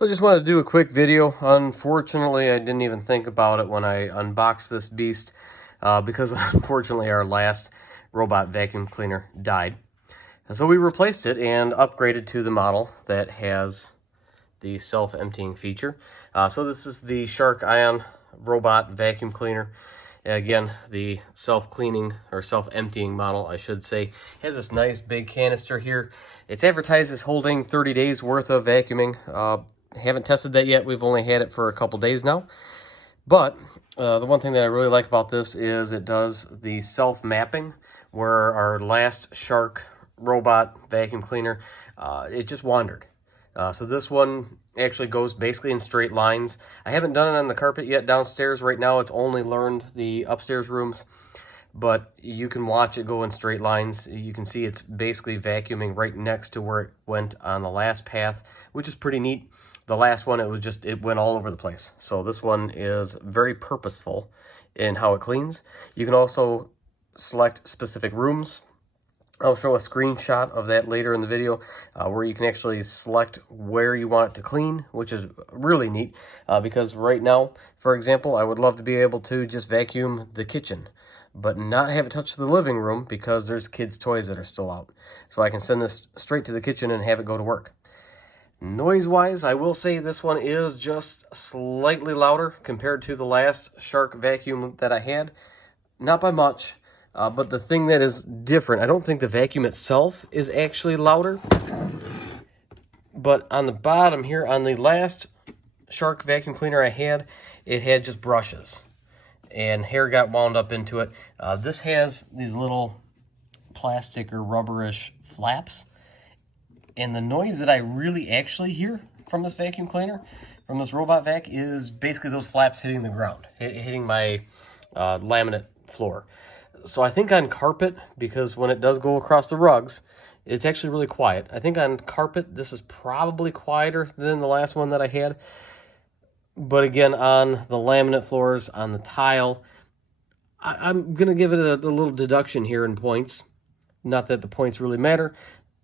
So I just wanted to do a quick video. Unfortunately, I didn't even think about it when I unboxed this beast because unfortunately our last robot vacuum cleaner died. And so we replaced it and upgraded to the model that has the self-emptying feature. So this is the Shark Ion robot vacuum cleaner. Again, the self-cleaning or self-emptying model, I should say. It has this nice big canister here. It's advertised as holding 30 days worth of vacuuming. Haven't tested that yet. We've only had it for a couple days now. But the one thing that I really like about this is it does the self-mapping, where our last Shark robot vacuum cleaner, it just wandered. So this one actually goes basically in straight lines. I haven't done it on the carpet yet downstairs. Right now it's only learned the upstairs rooms, but you can watch it go in straight lines. You can see it's basically vacuuming right next to where it went on the last path, which is pretty neat. The last one, it went all over the place. So this one is very purposeful in how it cleans. You can also select specific rooms. I'll show a screenshot of that later in the video where you can actually select where you want it to clean, which is really neat because right now, for example, I would love to be able to just vacuum the kitchen, but not have it touch the living room because there's kids' toys that are still out. So I can send this straight to the kitchen and have it go to work. Noise-wise, I will say this one is just slightly louder compared to the last Shark vacuum that I had. Not by much, but the thing that is different, I don't think the vacuum itself is actually louder. But on the bottom here, on the last Shark vacuum cleaner I had, it had just brushes. And hair got wound up into it. This has these little plastic or rubberish flaps. And the noise that I really actually hear from this vacuum cleaner, from this robot vac, is basically those flaps hitting the ground, hitting my laminate floor. So I think on carpet, because when it does go across the rugs, it's actually really quiet. I think on carpet, this is probably quieter than the last one that I had. But again, on the laminate floors, on the tile, I'm going to give it a little deduction here in points. Not that the points really matter,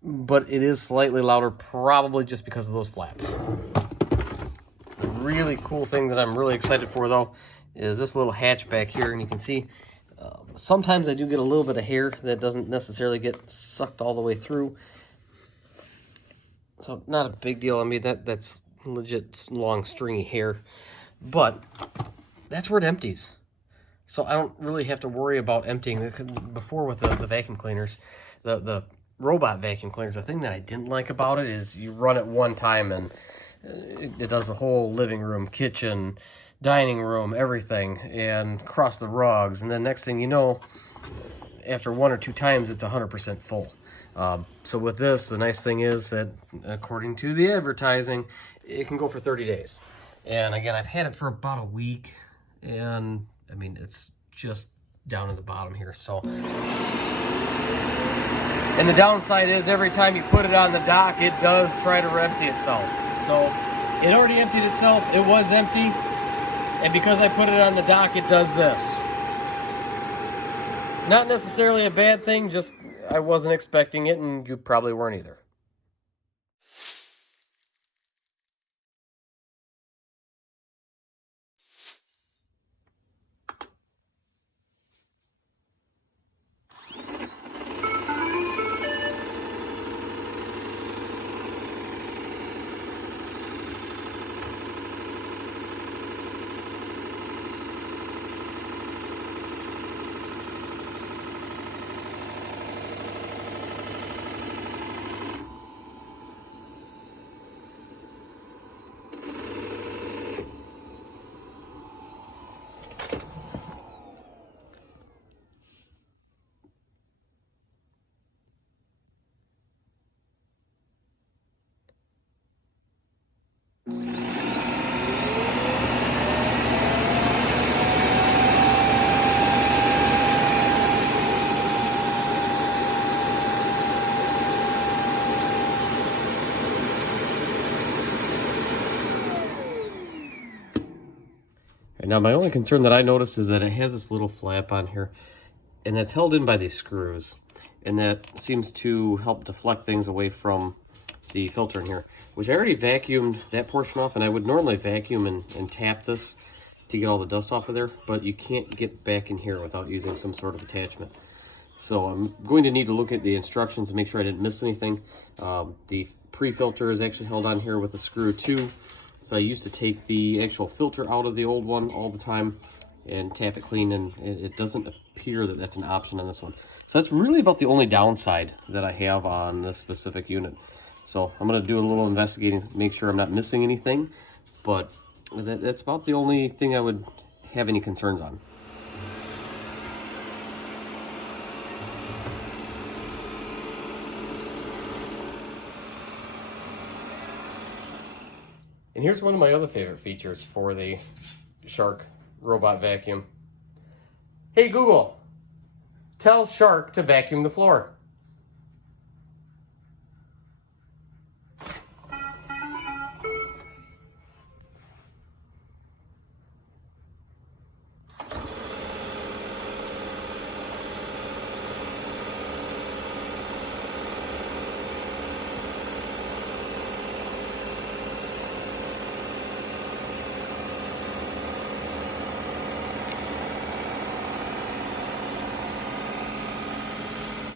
but it is slightly louder, probably just because of those flaps. The really cool thing that I'm really excited for, though, is this little hatch back here, and you can see sometimes I do get a little bit of hair that doesn't necessarily get sucked all the way through. So not a big deal. I mean, that's legit long, stringy hair, but that's where it empties. So I don't really have to worry about emptying. Before with the vacuum cleaners, the robot vacuum cleaners, the thing that I didn't like about it is you run it one time and it does the whole living room, kitchen, dining room, everything, and across the rugs, and then next thing you know, after one or two times, it's 100% full. So with this, the nice thing is that according to the advertising, it can go for 30 days. And again, I've had it for about a week, and I mean, it's just down at the bottom here. So, and the downside is every time you put it on the dock, it does try to empty itself. So it already emptied itself. It was empty. And because I put it on the dock, it does this. Not necessarily a bad thing, just I wasn't expecting it, and you probably weren't either. Now, my only concern that I noticed is that it has this little flap on here, and that's held in by these screws, and that seems to help deflect things away from the filter in here. which I already vacuumed that portion off, and I would normally vacuum and tap this to get all the dust off of there, but you can't get back in here without using some sort of attachment. So I'm going to need to look at the instructions and make sure I didn't miss anything. The pre-filter is actually held on here with a screw too. So I used to take the actual filter out of the old one all the time and tap it clean, and it doesn't appear that that's an option on this one. So that's really about the only downside that I have on this specific unit. So I'm going to do a little investigating, make sure I'm not missing anything, but that's about the only thing I would have any concerns on. And here's one of my other favorite features for the Shark robot vacuum. Hey Google, tell Shark to vacuum the floor.